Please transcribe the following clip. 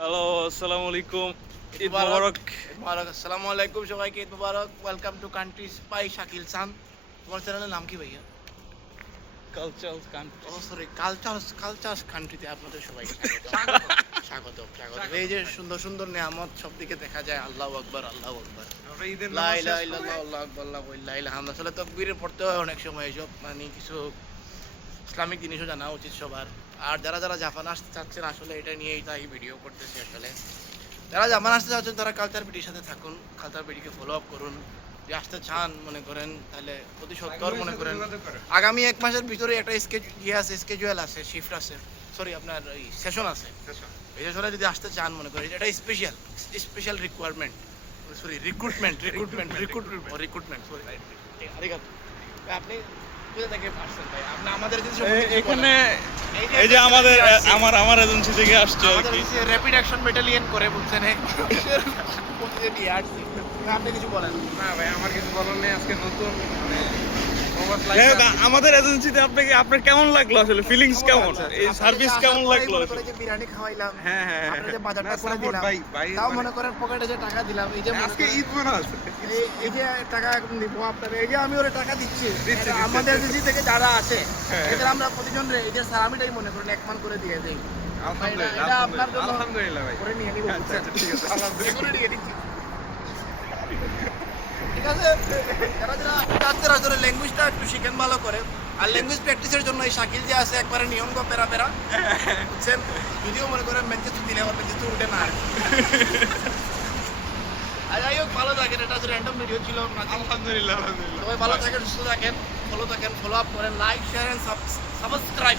Hello, আসসালামু আলাইকুম। ঈদ মুবারক। মোবারক। মুবারক। আসসালামু আলাইকুম সবাইকে, ঈদ মুবারক। Welcome to country spy Shakil Khan. তোমার চ্যানেলের নাম কি ভাইয়া? Cultural country. সরি, কালচার কান্ট্রিতে আপনাদের সবাইকে স্বাগতম। এই যে সুন্দর সুন্দর নিয়ামত সব দিকে দেখা যায়। আল্লাহু আকবার, আল্লাহু আকবার। লা ইলাহা ইল্লাল্লাহ, আল্লাহু আকবার, লা ইলাহা ইল্লাল্লাহ। আসলে তাকবীরে পড়তে হয় অনেক সময় এসব মানে কিছু ইসলামিক জিনিসও জানা উচিত সবার। আর যারা যারা জাপান আসতে চাচ্ছেন আসলে এটা নিয়েই তাই ভিডিও করতেছি আসলে। যারা জাপান আসতে চাচ্ছেন তারা কালচার বিডির সাথে থাকুন, কালচার বিডিকে ফলো আপ করুন। যদি আসতে চান মনে করেন তাহলে অতি সত্তর মনে করেন আগামী 1 মাসের ভিতরে একটা স্কেজুয়াল আছে, শিফট আছে, সরি আপনার ওই সেশন আছে। এই সেশনে যদি আসতে চান মনে করেন এটা special requirement, sorry recruitment sorry. আপনি কোথা থেকে আসছেন ভাই? আপনি আমাদের এজেন্সি এখানে এই যে আমার এজেন্সি থেকে আসছে আর আমাদের কি। এজেন্সি র‍্যাপিড অ্যাকশন ব্যাটালিয়ন করে বুঝছেন প্রতিদিন নিয়ে আসছি। আপনি কিছু বলেন। না ভাই, আমার কিছু বলার নেই। আজকে নতুন মানে প্রবাস যাই লাইফে হোক, আমাদের এজেন্সিতে আপনার কেমন লাগলো, আসলে ফিলিংস কেমন, এই সার্ভিস কেমন লাগলো? মনে যে বিরিয়ানি খাওয়াইলাম, হ্যাঁ হ্যাঁ হ্যাঁ, আপনার যে বাজারটা না, করে support দিলাম, ভাই ভাই তাও মানে মনে করেন পকেটে যে টাকা দিলাম, এই যে মনে আজকে করেন ঈদ বোনাস। এই যে টাকা দিব আপনার, এই যে আমি ওরে টাকা দিচ্ছি দিচ্ছি। আমাদের এজেন্সি থেকে যারা আছে হ্যাঁ। এদের আমরা প্রতিজন এদের সালামিটাই মনে করেন 1 মান করে দিয়ে দেই। আলহামদুলিল্লাহ, এটা আপনার জন্য আলহামদুলিল্লাহ ভাই। করে নিয়ে নিব। আচ্ছা আচ্ছা, ঠিক আছে আলহামদুলিল্লাহ। এগুলো নিয়ে নিচ্ছি। ঠিক আছে, যারা যারা আসতে আসলে ল্যাঙ্গুয়েজটা একটু শিখেন ভালো করে। আর ল্যাঙ্গুয়েজ প্র্যাকটিসের জন্য এই শাকিল যে আছে একবারে নিয়ম পেরা বুঝছেন। যদিও মনে করেন ম্যানচেস্টার দিলে আবার ম্যানচেস্টার উঠে না আর কি। আর যাই হোক, ভালো থাকেন। এটা র্যান্ডম ভিডিও ছিল। আলহামদুলিল্লাহ আলহামদুলিল্লাহ। সবাই ভালো থাকেন, সুস্থ থাকেন, ফলো আপ করেন, লাইক শেয়ার এন্ড সাবস্ক্রাইব।